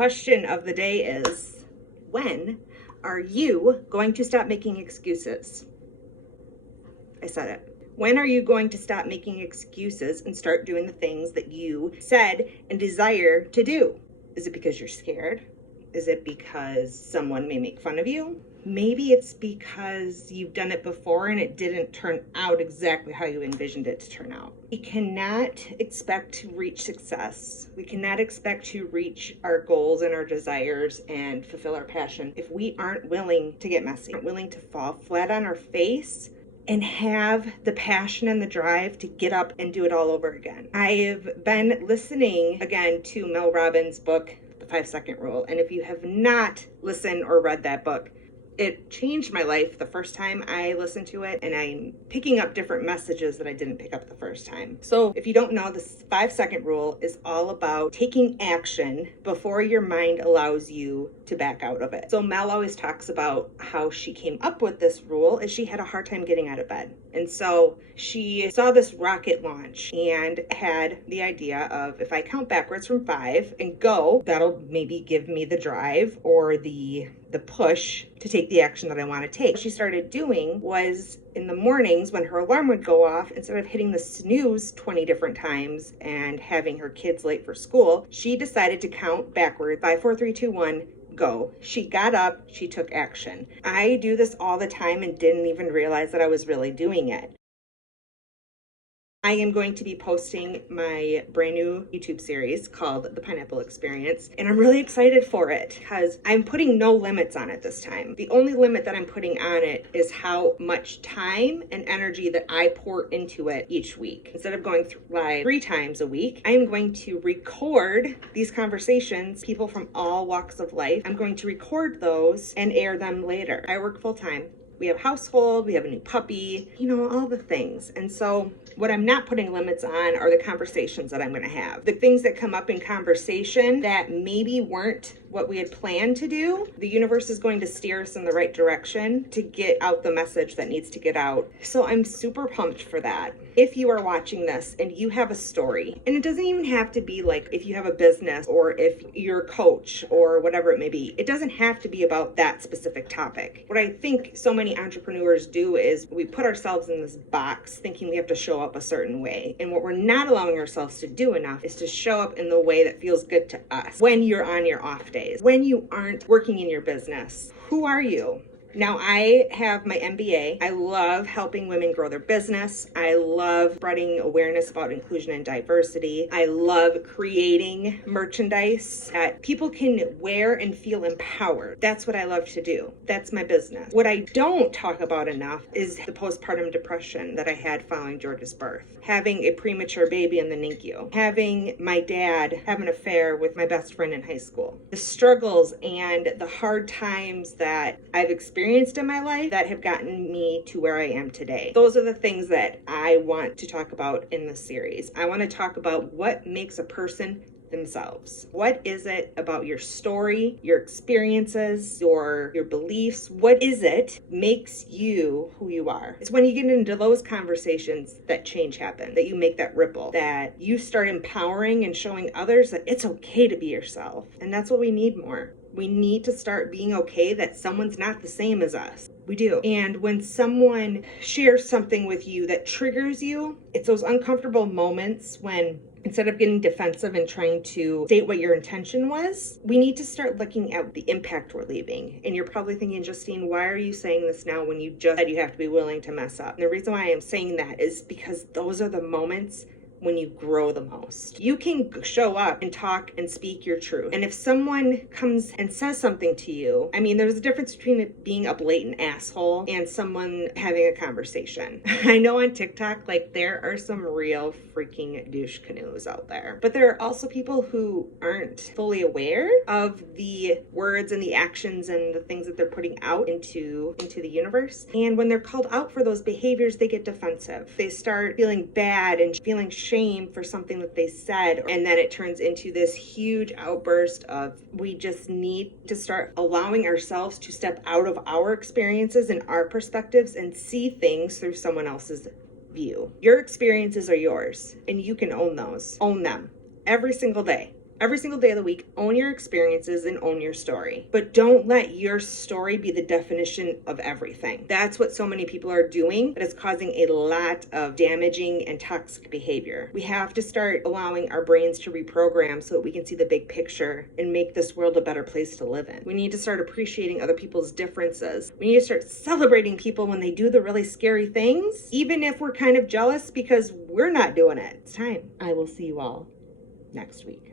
question of the day is, when are you going to stop making excuses? I said it. When are you going to stop making excuses and start doing the things that you said and desire to do? Is it because you're scared? Is it because someone may make fun of you? Maybe it's because you've done it before and it didn't turn out exactly how you envisioned it to turn out. We cannot expect to reach success. We cannot expect to reach our goals and our desires and fulfill our passion if we aren't willing to get messy, aren't willing to fall flat on our face and have the passion and the drive to get up and do it all over again. I've been listening again to Mel Robbins' book, The 5-Second Rule. And if you have not listened or read that book, it changed my life the first time I listened to it, and I'm picking up different messages that I didn't pick up the first time. So if you don't know, this 5-second rule is all about taking action before your mind allows you to back out of it. So Mel always talks about how she came up with this rule is she had a hard time getting out of bed. And so she saw this rocket launch and had the idea of, if I count backwards from 5 and go, that'll maybe give me the drive or the push to take the action that I want to take. What she started doing was in the mornings when her alarm would go off, instead of hitting the snooze 20 different times and having her kids late for school, she decided to count backward, 5, 4, 3, 2, 1, go. She got up, she took action. I do this all the time and didn't even realize that I was really doing it. I am going to be posting my brand new YouTube series called The Pineapple Experience, and I'm really excited for it because I'm putting no limits on it this time. The only limit that I'm putting on it is how much time and energy that I pour into it each week. Instead of going live 3 times a week, I am going to record these conversations, people from all walks of life. I'm going to record those and air them later. I work full time. We have a household, we have a new puppy, all the things. And so what I'm not putting limits on are the conversations that I'm going to have. The things that come up in conversation that maybe weren't what we had planned to do, the universe is going to steer us in the right direction to get out the message that needs to get out. So I'm super pumped for that. If you are watching this and you have a story, and it doesn't even have to be like if you have a business or if you're a coach or whatever it may be, it doesn't have to be about that specific topic. What I think so many entrepreneurs do is we put ourselves in this box thinking we have to show up a certain way. And what we're not allowing ourselves to do enough is to show up in the way that feels good to us when you're on your off days, when you aren't working in your business. Who are you? Now, I have my MBA. I love helping women grow their business. I love spreading awareness about inclusion and diversity. I love creating merchandise that people can wear and feel empowered. That's what I love to do. That's my business. What I don't talk about enough is the postpartum depression that I had following George's birth. Having a premature baby in the NICU. Having my dad have an affair with my best friend in high school. The struggles and the hard times that I've experienced in my life that have gotten me to where I am today. Those are the things that I want to talk about in this series. I want to talk about what makes a person themselves. What is it about your story, your experiences, your beliefs? What is it makes you who you are? It's when you get into those conversations that change happens, that you make that ripple, that you start empowering and showing others that it's okay to be yourself. And that's what we need more. We need to start being okay that someone's not the same as us. We do. And when someone shares something with you that triggers you, it's those uncomfortable moments when instead of getting defensive and trying to state what your intention was, we need to start looking at the impact we're leaving. And you're probably thinking, Justine, why are you saying this now when you just said you have to be willing to mess up? And the reason why I am saying that is because those are the moments when you grow the most. You can show up and talk and speak your truth. And if someone comes and says something to you, there's a difference between it being a blatant asshole and someone having a conversation. I know on TikTok, there are some real freaking douche canoes out there. But there are also people who aren't fully aware of the words and the actions and the things that they're putting out into the universe. And when they're called out for those behaviors, they get defensive. They start feeling bad and feeling shame for something that they said, and then it turns into this huge outburst of we just need to start allowing ourselves to step out of our experiences and our perspectives and see things through someone else's view. Your experiences are yours, and you can own those. Own them every single day. every single day of the week. Own your experiences and own your story. But don't let your story be the definition of everything. That's what so many people are doing, that is causing a lot of damaging and toxic behavior. We have to start allowing our brains to reprogram so that we can see the big picture and make this world a better place to live in. We need to start appreciating other people's differences. We need to start celebrating people when they do the really scary things, even if we're kind of jealous because we're not doing it. It's time. I will see you all next week.